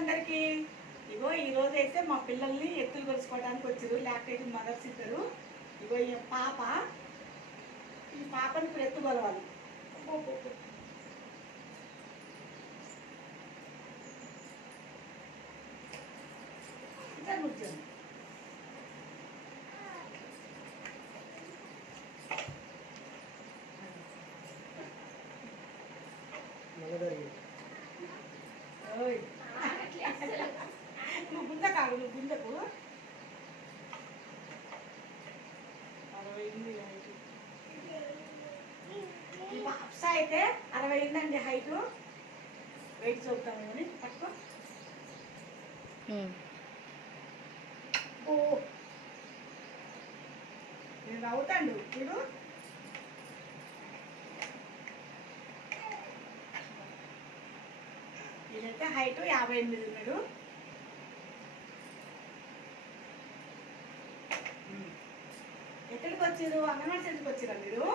అందరికి. ఇగో ఈరోజు అయితే మా పిల్లల్ని ఎత్తులు కొలుసుకోవడానికి వచ్చారు, లాక్టేటింగ్ మదర్స్ ఇద్దరు. ఇగో ఈ పాపని ఇప్పుడు ఎత్తు కొలవాలి. కూర్చోండి. నువ్వు గుంజకాడు, నువ్వు గుంజకు. 60 హైట్. ఈ పాప్స అయితే 60 హైటు. వెయిట్ చూపుతాము కానీ పట్టుకో. ఓ నేను అవుతాండు చూడు. ఇదైతే హైట్ 58 ఉన్నాడు. ఎక్కడికి వచ్చారు? అంగన్వాడీ సెంటర్కి వచ్చారా మీరు?